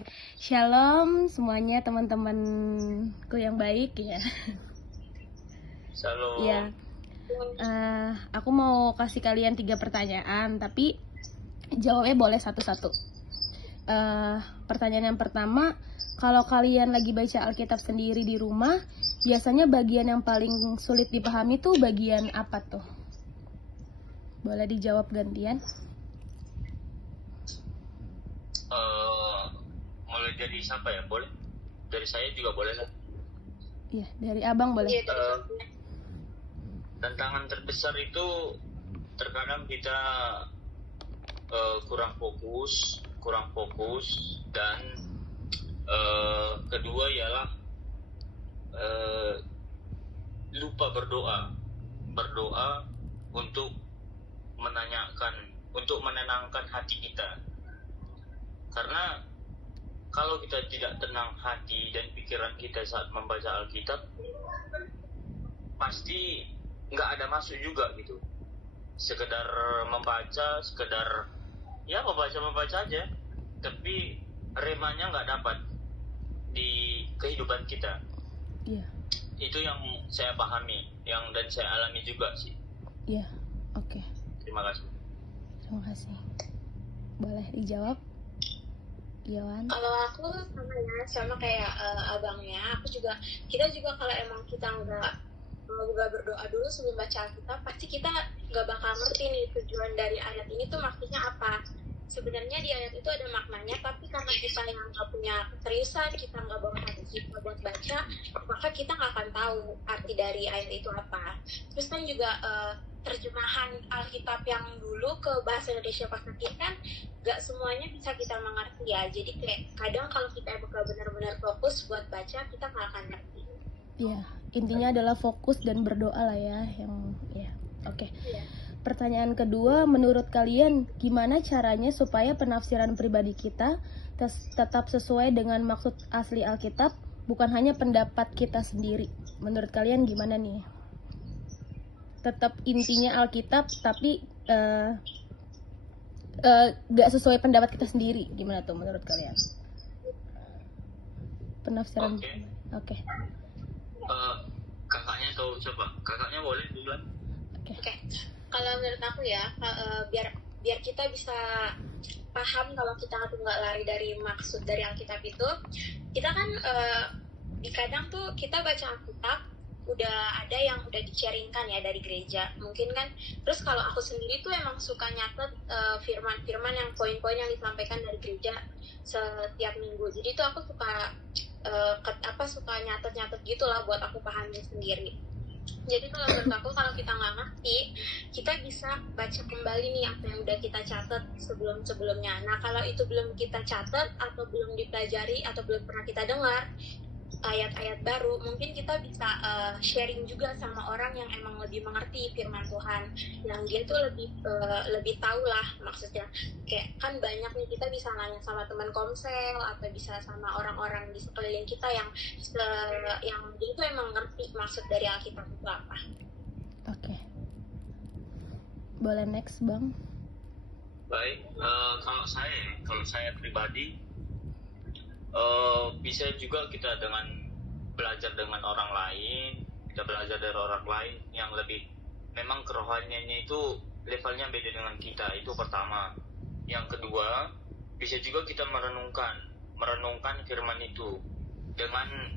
Oke. Shalom semuanya teman-temanku yang baik ya. Shalom. Ya. Aku mau kasih kalian 3 pertanyaan, tapi jawabnya boleh satu-satu. Pertanyaan yang pertama, kalau kalian lagi baca Alkitab sendiri di rumah, biasanya bagian yang paling sulit dipahami tuh bagian apa tuh? Boleh dijawab gantian? Mulai dari siapa ya? Boleh? Dari saya juga boleh lah. Iya, dari abang boleh. Tantangan terbesar itu terkadang kita kurang fokus dan kedua ialah lupa berdoa untuk menenangkan hati kita, karena kalau kita tidak tenang hati dan pikiran kita saat membaca Alkitab, pasti nggak ada masuk juga gitu. Sekedar membaca aja, tapi remanya nggak dapat di kehidupan kita. Iya. Itu yang saya pahami, dan saya alami juga sih. Iya, oke. Terima kasih. Terima kasih. Boleh dijawab? Yohan? Kalau aku sama kayak abangnya, kita juga kalau emang kita nggak berdoa dulu sebelum baca Alkitab, pasti kita nggak bakal ngerti nih tujuan dari ayat ini tuh maksudnya apa. Sebenarnya di ayat itu ada maknanya, tapi karena kita yang nggak punya keseriusan, kita nggak bawa hati kita buat baca, maka kita nggak akan tahu arti dari ayat itu apa. Terus kan juga terjemahan Alkitab yang dulu ke bahasa Indonesia pas nanti kan nggak semuanya bisa kita mengerti ya. Jadi kayak kadang kalau kita bakal benar-benar fokus buat baca, kita nggak akan ngerti. Iya, intinya adalah fokus dan berdoa lah ya, Oke. Iya. Pertanyaan kedua, menurut kalian gimana caranya supaya penafsiran pribadi kita tetap sesuai dengan maksud asli Alkitab, bukan hanya pendapat kita sendiri? Menurut kalian gimana nih? Tetap intinya Alkitab, tapi gak sesuai pendapat kita sendiri. Gimana tuh menurut kalian? Penafsiran. Oke. Kakaknya atau coba? Kakaknya boleh duluan. Oke. Kalau menurut aku ya, biar kita bisa paham kalau kita nggak lari dari maksud dari Alkitab itu, kita kan di kadang tuh kita baca Alkitab udah ada yang udah di-sharingkan ya dari gereja mungkin kan. Terus kalau aku sendiri tuh emang suka nyatet firman-firman yang poin-poin yang disampaikan dari gereja setiap minggu. Jadi tuh aku suka nyatet gitu lah buat aku pahami sendiri. Jadi kalau menurut aku, kalau kita nggak ngerti, kita bisa baca kembali nih apa yang udah kita catat sebelumnya. Nah kalau itu belum kita catat atau belum dipelajari atau belum pernah kita dengar ayat-ayat baru, mungkin kita bisa sharing juga sama orang yang emang lebih mengerti firman Tuhan, yang dia tuh lebih tahu lah maksudnya. Kayak kan banyak nih, kita bisa nanya sama teman komsel atau bisa sama orang-orang di sekeliling kita yang dia tuh emang ngerti maksud dari Alkitab itu apa. Oke. Boleh next, Bang? Baik, kalau saya pribadi, bisa juga kita belajar dengan orang lain, kita belajar dari orang lain yang lebih memang kerohaniannya itu levelnya beda dengan kita. Itu pertama. Yang kedua, bisa juga kita merenungkan firman itu dengan